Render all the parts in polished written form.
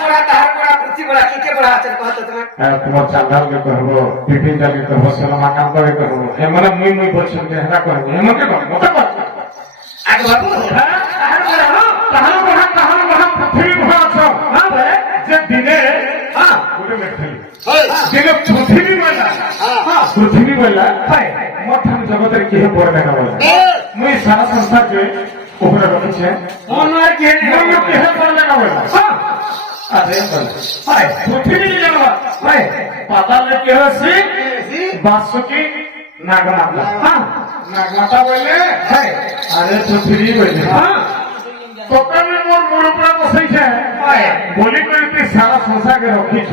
बड़ा तार बड़ा कुर्सी बड़ा के बड़ा आचर कहत तुम्हें তোমার চাঁদাল কে কহবো টিফিন জালি কহবো সলমা কাম করে কহবো এমনে মুই বলছি যে হেরা কহবো এমনে কর মতে কর আগে বাবু তাহার মহা পৃথিবী মহা আছো হ্যাঁ যে দিনে হ্যাঁ ওটা মেখালি দিনে পৃথিবী বলা হ্যাঁ পৃথিবী বলা হয় মঠান জগতের কি বড় দেখা বলে মুই সারা সংসার কে উপরে রখিছে মনর কে বড় দেখা বলে হ্যাঁ আরে হয় পৃথিবী জানবা হয় পাতালে কি হচ্ছে বাসুকি নাগমাতা হ্যাঁ নাগমাতা বলে হয় আরে পৃথিবী বলে হ্যাঁ তোকালে মোর মোর উপরে বসাইছে হয় বলি কই তুই সারা সংসারকে রখিছ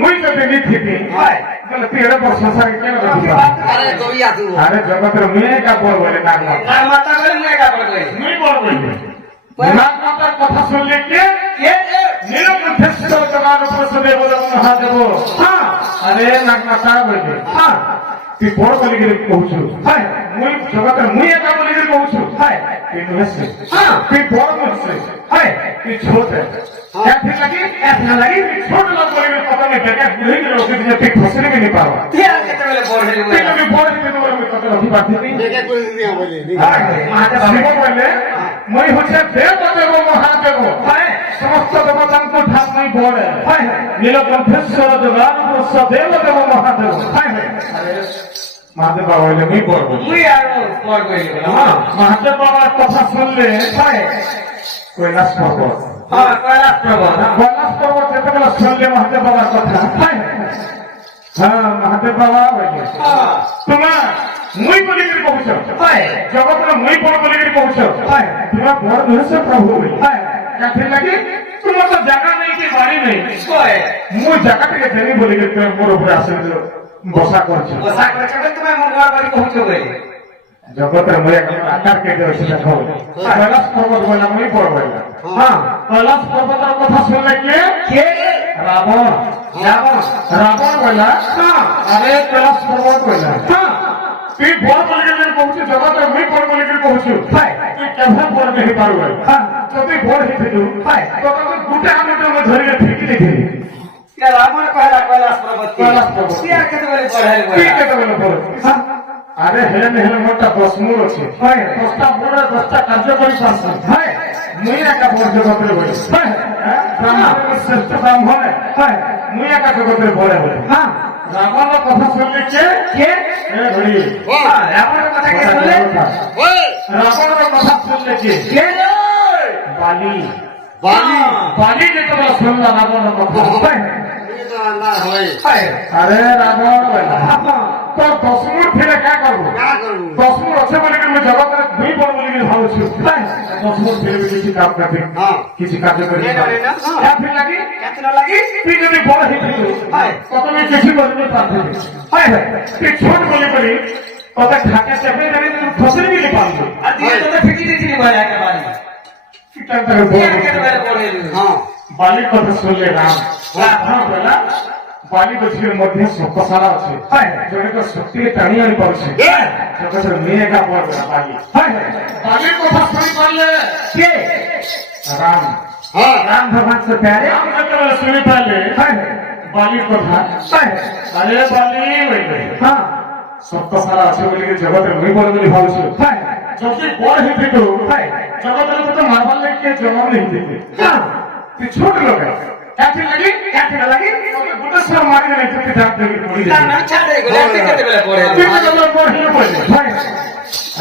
মুই যদি নি থিতি হয় বলে তুই এর পর সংসারকে কেন রখিছ আরে দরিয়া তু আরে জগতের মুয়ে কা বল বলে নাগমাতা নাগমাতা বলে মুয়ে কা বলে মুই বল বলে নাগমাতার কথা শুনলে কে নীলকণ্ঠেশ্বর জগার উপসদেব মহাদেব হ্যাঁ আরে নাগমাতা বলে হ্যাঁ তুই বড় বলি করে কହୁଛୁ হ্যাঁ মুই জগতের মুই একা বলি করে কହୁଛୁ হ্যাঁ তুই নহেছে হ্যাঁ তুই বড় নহেছে হ্যাঁ তুই ছোট এত লাগি ছোট লোক বলি করে কথা নেই বেটা বুঝি করে ওকে দিয়ে তুই ফসলে भी नहीं पावा তুই আর কেতে বলে বড় হলি তুই তুমি বড় হলি তোমার আমি কথা রখি পাতি নি বেটা করে দিয়া বলি মহাদেব শিব বলে মই হচ্ছে দেবদেব মহাদেব হ্যাঁ সমস্ত দেবতাଙ୍କୁ ঠাক নাই বড়ে হ্যাঁ নীলকণ্ঠেশ্বর জগার উপসদেব দেব মহাদেব হ্যাঁ আরে মহাদেব বাবা বলে মুই পড়বো তুই আর বড় হলি হ্যাঁ মহাদেব বাবার কথা শুনলে হ্যাঁ কৈলাস পর্বত হ্যাঁ কৈলাস পর্বত কৈলাস পর্বত যেতেবেলা শুনলে মহাদেব বাবার কথা হ্যাঁ হ্যাঁ মহাদেব বাবা বলে তোমার মুই বলি করে কହୁছ হ্যাঁ জগতের মুই বড় বলি করে কହୁছ হ্যাঁ তোমার বড় ধরেছ প্রভু হ্যাঁ কাছে লাগি তোমার তো জায়গা নেই কি বাড়ি নেই কয় মুই জায়গা থেকে দেনি বলি করে তুমি মোর উপরে আসে বসা করছো বসা করে তুমি মোর বড় বলি কହୁছ বলে জগতের মুই একটা আকার কেটে হচ্ছে দেখো কৈলাস পর্বত বলে মুই বড় বললাম হ্যাঁ কৈলাস পর্বতের কথা শুনলে কে রাবণ রাবণ বললা হ্যাঁ আরে কৈলাস পর্বত বললা হ্যাঁ তুই বড় বলি করে কହୁଛୁ জগতের মুই বড় বলি করে কହୁଛୁ হ্যাঁ তুই কেমন বড় নেই পারবে হ্যাঁ তুই বড় হইছিলু হ্যাঁ তো তুই গুটে আমটা মে ধরিলে ফিকি দিলি কে রাবণ কহলা কৈলাস পর্বত কৈলাস পর্বত তুই আর কেতে বলে বড় হলি তুই কেতে বলে বড় হ্যাঁ আরে হেলে মোটা 10 মূল আছে হ্যাঁ 10টা বড় 10টা কার্যকরী পারছ হ্যাঁ মুই একা বড় জগতের বলি হ্যাঁ ব্রাহ্মণের শ্রেষ্ঠ ব্রাহ্মণ হ্যাঁ মুই একা জগতের বড় বলি হ্যাঁ রাবণের কথা শুনলে কে এ ঘড়ি হ্যাঁ রাবণের কথা কে শুনলে রাবণের কথা শুনলে কে বালি যেটা শুনলা রাবণের কথা আরে রাবণ তোর 10 মুঠ ফেলে কা করবো 10 মুঠ আছে বলে আমি জগতের দুই বড় বলি ভাবছি 10 মুঠ ফেলে কিছু কাজ করতে কিছু কাজ করি লাগি তুই যদি বড় হইছিস কত আমি কিছু করতে পারবি তুই ছোট বলে করি কত ঢাকা চেপে যাবে তুই ফসল মিলে পাবি আর তুই তো ফিটি দিছিলি বলে একেবারে বালির কথা শুনলে রাম বলা বালি গছের মধ্যে শক্তশালা আছে জনকে শক্তি টানি আনি পারছে জগতের মেয়ে একা পড়বে না বালি বালির কথা শুনি পারলে কে রাম রাম ভগবান সে প্যারে রাম যেତେବେଳେ শুনি পারলে বালির কথা আরে বালি বলবে হ্যাঁ শক্তশালা আছে বলে জগতের মেয়ে বলে বলে ভাবছে যদি বড় হইতে তো জগতের তো মারবার লাগে জবাব নেই দিতে তুই ছোট লোক কাছে লাগি গোটা সব মারি না তুই ডাক দেবি বলি না ছাড়ে গলে কেতে বলে পড়ে তুই তো বড় হয়ে বলে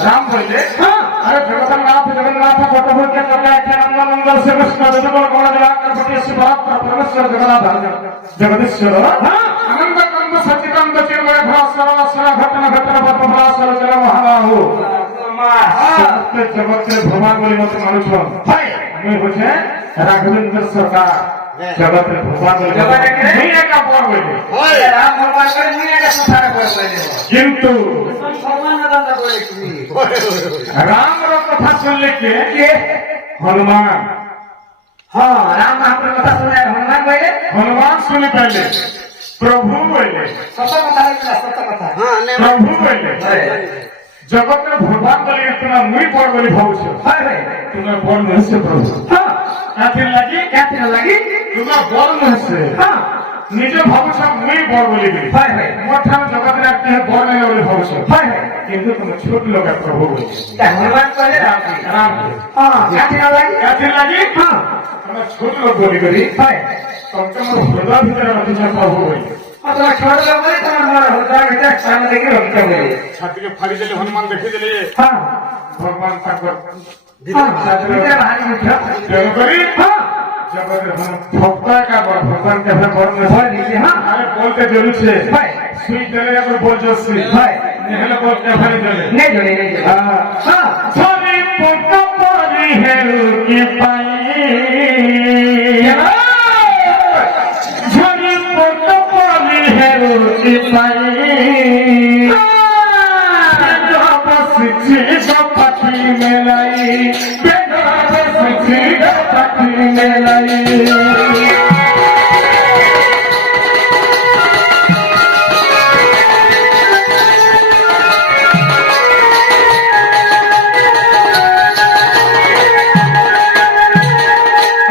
রাম বললে আরে জগন্নাথ বটভূতি লোকায় মঙ্গল সে কৃষ্ণ দেবল গণ দেবাকর পতিশ্রী পরাত্পর পরমেশ্বর জগন্নাথ জগদীশ্বর আনন্দ কন্দ সচিতানন্দ চিন্ময় ভাস্কর অসর ঘটনা পদ্মভাস্কর জল মহাবাহু জগতের ভগবান বলি মতো মানুষ আমি হচ্ছে রাঘবেন্দ্র সরকার জগতের ভগবান বলি রাম ভগবান করে মুই এটা সংসার করে কিন্তু ভগবান দাদা বলে কি রামর কথা শুনলে কে হনুমান হ্যাঁ রাম আপনার কথা শুনে হনুমান বলে হনুমান শুনি পাইলে প্রভু বলে সত্য কথা হইলা সত্য কথা প্রভু বলে জগতের ভগবান বলি তোমার মুই বড় বলি ভাবছ হয় হয় তোমার বড় নহছে প্রভু হ্যাঁ কাতির লাগি তোমার বড় নহছে হ্যাঁ নিজে ভাবছ মুই বড় বলি হয় হয় মোঠাম জগতের আপনি বড় নেই বলে ভাবছ হয় হয় কিন্তু তুমি ছোট লোকের প্রভু বলি হনুমান কলে রাম কাতির লাগি তোমার ছোট লোক বলি করি হয় তোমার হৃদয় ভিতরে রয়েছে প্রভু বলি তোমার ছোট লোক বলে তোমার বড় হৃদয় ভিতরে সামনে দেখে রক্ষা বলে ছাতিকে ফাড়ি দিলে হনুমান দেখে দিলে হ্যাঁ ভগবান তাঙ্কর ভিতরে ভারী উঠা তেণুকরি জগতের ভক্ত একা বড় ভগবান কেভে বড় ভয় দিছে হ্যাঁ আরে বলতে জরুছে হয় সুই দেলে একবার বল জসি হয় নেহলে বল কেভে দেলে নেই জনে নেই জনে হ্যাঁ ছবি পত পরি হেরু কি পাই ছবি পত পরি হেরু কি পাই বসছি গপাটি মেলাই বসছি গপাটি মেলাই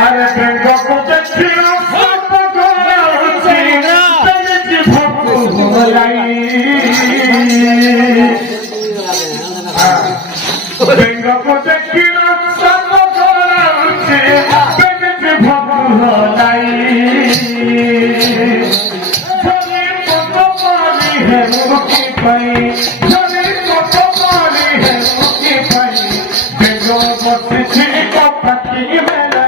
আরে বেঙ্গ কোচিল ভক্ত গোলাউচি তেজি ভক্ত গোলাই বেঙ্গ কোচিল সব গোলাউচি তেজি ভক্ত গোলাই জনি কত পানি হে মুক্তি পাই জনি কত পানি হে মুক্তি পাই বেঙ্গ বসছি কপাটি মেলাই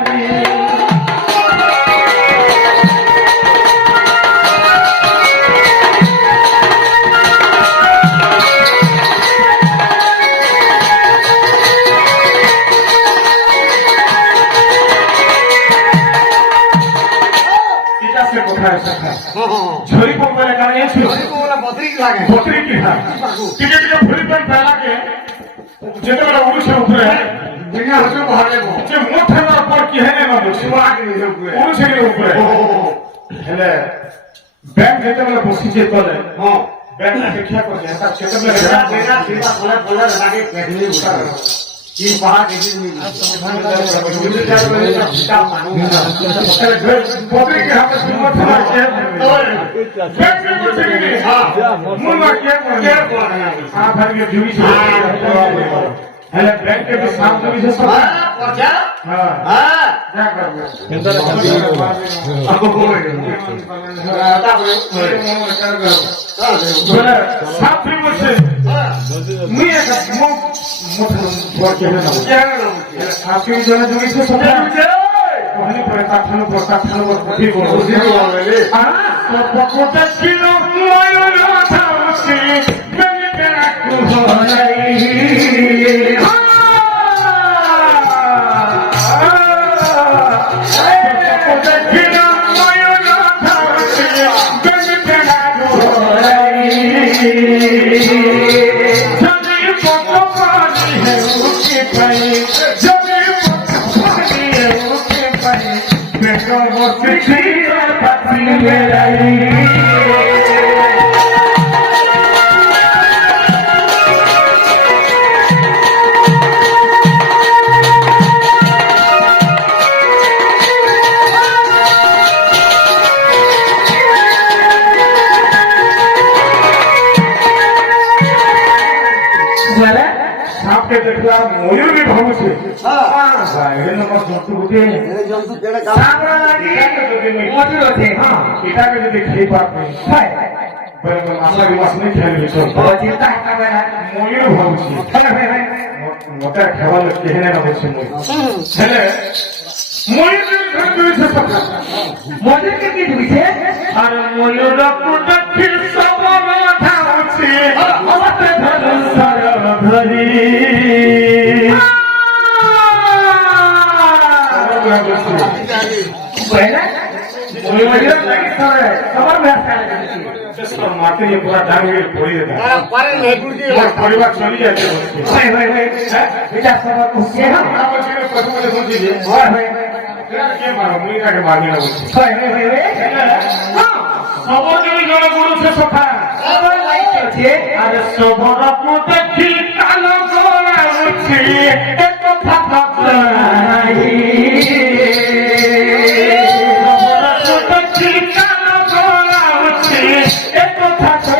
ঝরি পড়বে কারণ এসেছিল বতরি কি হ্যাঁ টিকে টিকে ভরি পেন পেলাকে যেতেবেলা উড়িষ্যার উপরে যে মোট হেবার পর কি হেনে না বলছি উড়িষ্যার উপরে হেলে ব্যাংক যেতেবেলা বসিছে তলে ব্যাংক অপেক্ষা করছে পত্রিকে হাতে সুন্দর हेले बैंक के भी साथ में विशेष ময়ূর ভাবছে এটাকে যদি খেয়ে পারবে আষাঢ়ি মাস নেই খেয়ে ময়ূর ভাবছি মতে খেয়াল কেহে না বলছে ছেলে ময়ূর মজুরকে কি দিছে আর ময়ূর দেখি সব ধাউছে ধরি माते ये पूरा डांग पड़ी देता परिवार चली जाते सबों जन गुरु से सफा अरे सबों देखी করছি কথা কথা